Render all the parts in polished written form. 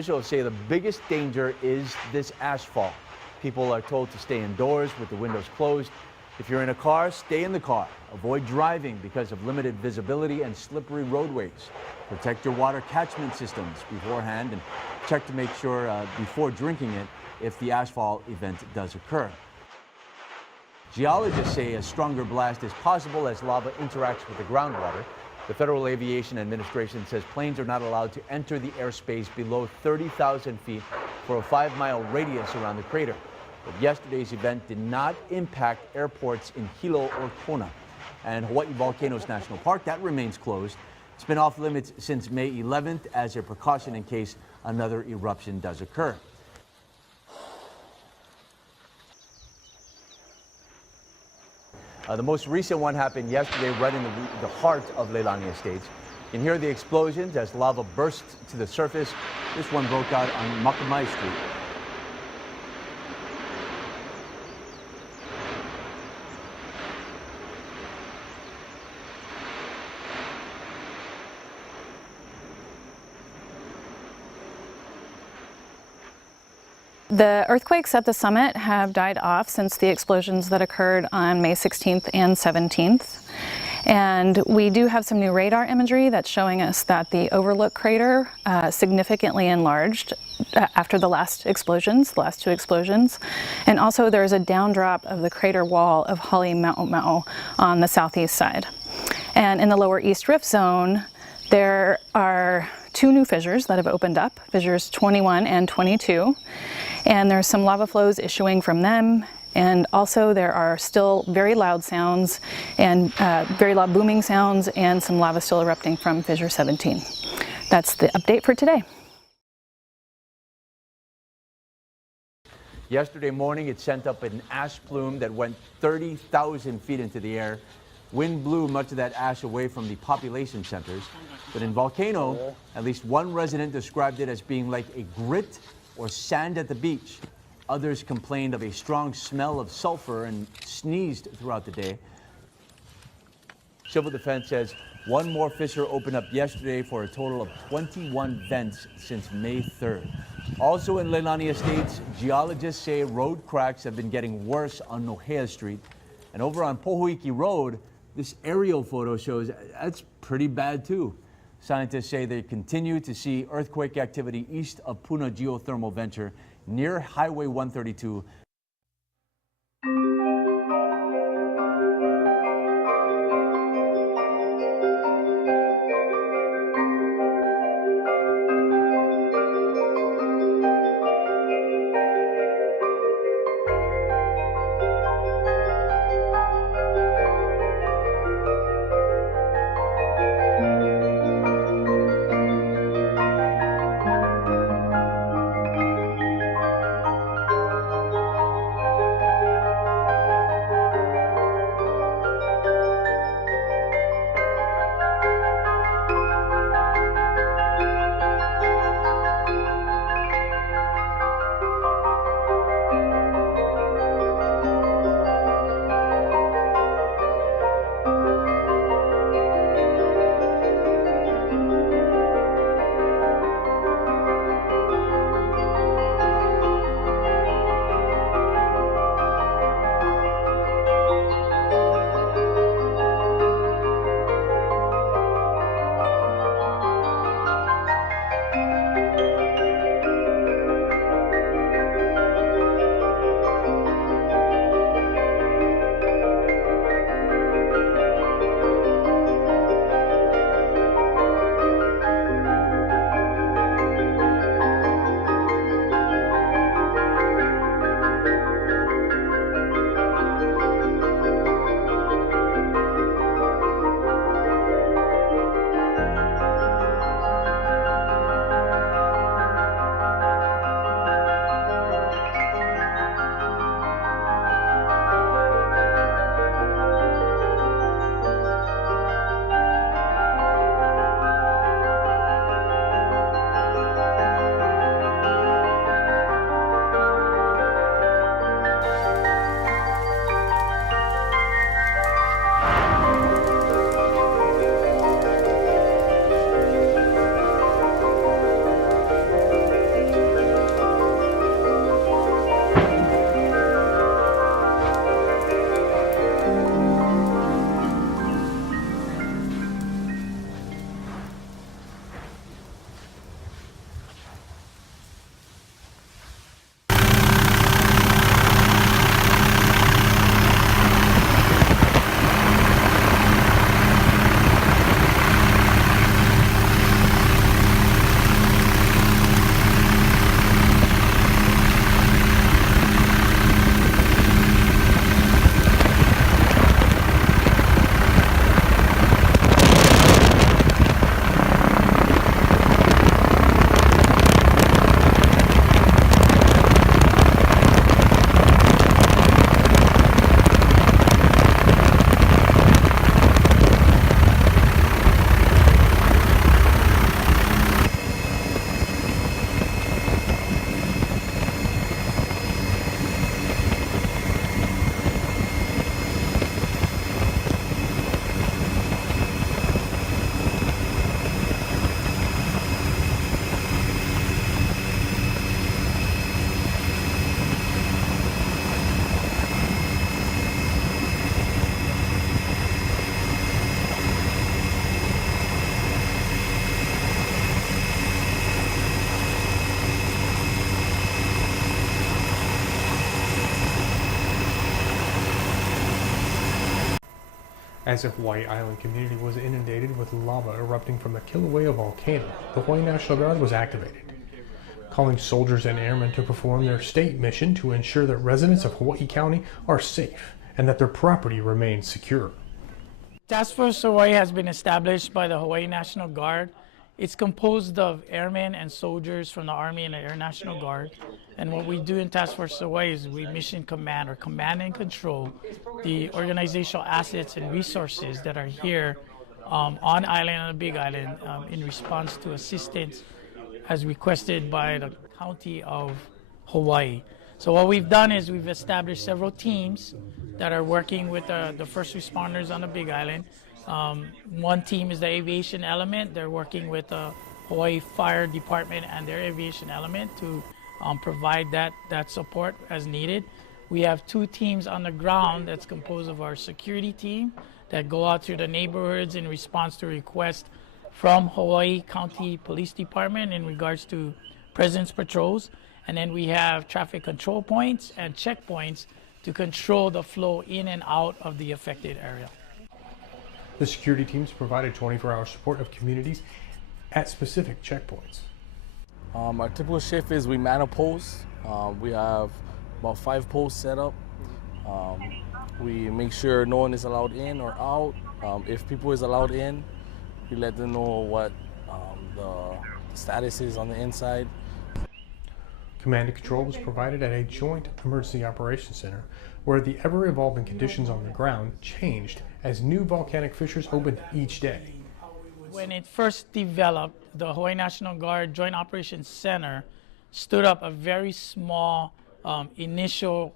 officials say the biggest danger is this ashfall. People are told to stay indoors with the windows closed. If you're in a car, stay in the car. Avoid driving because of limited visibility and slippery roadways. Protect your water catchment systems beforehand and check to make sure before drinking it if the ashfall event does occur. Geologists say a stronger blast is possible as lava interacts with the groundwater. The Federal Aviation Administration says planes are not allowed to enter the airspace below 30,000 feet for a 5-mile radius around the crater. But yesterday's event did not impact airports in Hilo or Kona. And Hawaii Volcanoes National Park, that remains closed. It's been off limits since May 11th as a precaution in case another eruption does occur. The most recent one happened yesterday right in the heart of Leilani Estates. You can hear the explosions as lava burst to the surface. This one broke out on Makamai Street. The earthquakes at the summit have died off since the explosions that occurred on May 16th and 17th. And we do have some new radar imagery that's showing us that the overlook crater significantly enlarged after the last two explosions. And also there's a down-drop of the crater wall of Hale Ma'o on the southeast side. And in the lower East Rift Zone, there are two new fissures that have opened up, fissures 21 and 22. And there's some lava flows issuing from them. And also there are still very loud sounds and very loud booming sounds and some lava still erupting from fissure 17. That's the update for today. Yesterday morning, it sent up an ash plume that went 30,000 feet into the air. Wind blew much of that ash away from the population centers. But in Volcano, at least one resident described it as being like a grit or sand at the beach. Others complained of a strong smell of sulfur and sneezed throughout the day. Civil Defense says one more fissure opened up yesterday for a total of 21 vents since May 3rd. Also in Leilani Estates, geologists say road cracks have been getting worse on Nohea Street. And over on Pohuiki Road, this aerial photo shows that's pretty bad too. Scientists say they continue to see earthquake activity east of Puna Geothermal Venture near Highway 132. As if Hawaii Island community was inundated with lava erupting from the Kilauea Volcano, the Hawaii National Guard was activated, calling soldiers and airmen to perform their state mission to ensure that residents of Hawaii County are safe and that their property remains secure. Task Force Hawaii has been established by the Hawaii National Guard. It's composed of airmen and soldiers from the Army and the Air National Guard. And what we do in Task Force Hawaii is we mission command or command and control the organizational assets and resources that are here on island and the Big Island in response to assistance as requested by the County of Hawaii. So what we've done is we've established several teams that are working with the first responders on the Big Island. One team is the aviation element. They're working with the Hawaii Fire Department and their aviation element to provide that support as needed. We have two teams on the ground that's composed of our security team that go out to the neighborhoods in response to requests from Hawaii County Police Department in regards to presence patrols. And then we have traffic control points and checkpoints to control the flow in and out of the affected area. The security teams provided 24-hour support of communities at specific checkpoints. Our typical shift is we man a post. We have about 5 posts set up. We make sure no one is allowed in or out. If people is allowed in, we let them know what the status is on the inside. Command and control was provided at a joint emergency operations center where the ever-evolving conditions on the ground changed as new volcanic fissures opened each day. When it first developed, the Hawaii National Guard Joint Operations Center stood up a very small initial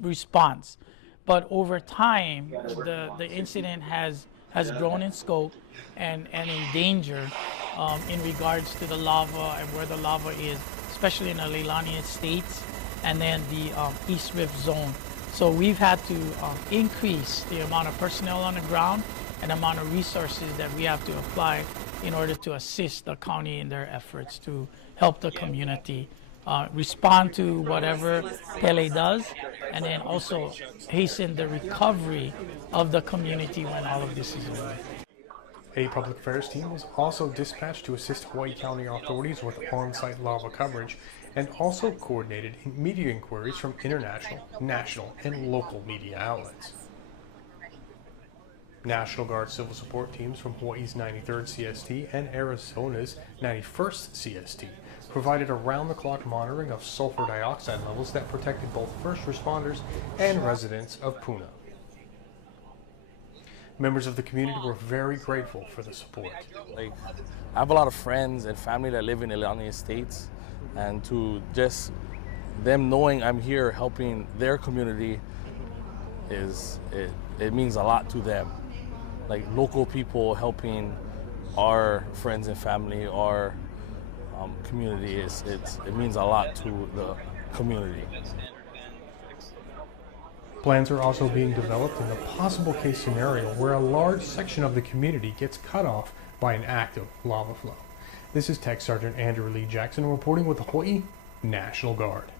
response. But over time, the incident has grown in scope and in danger in regards to the lava and where the lava is, especially in the Leilani Estates and then the East Rift Zone. So we've had to increase the amount of personnel on the ground and amount of resources that we have to apply in order to assist the county in their efforts to help the community respond to whatever Pele does, and then also hasten the recovery of the community when all of this is over. A public affairs team was also dispatched to assist Hawaii County authorities with on-site lava coverage and also coordinated media inquiries from international, national, and local media outlets. National Guard civil support teams from Hawaii's 93rd CST and Arizona's 91st CST provided around-the-clock monitoring of sulfur dioxide levels that protected both first responders and residents of Puna. Members of the community were very grateful for the support. I have a lot of friends and family that live in Leilani Estates, and to just them knowing I'm here helping their community it means a lot to them. Like local people helping our friends and family, our community, it means a lot to the community. Plans are also being developed in the possible case scenario where a large section of the community gets cut off by an active lava flow. This is Tech Sergeant Andrew Lee Jackson reporting with the Hawaii National Guard.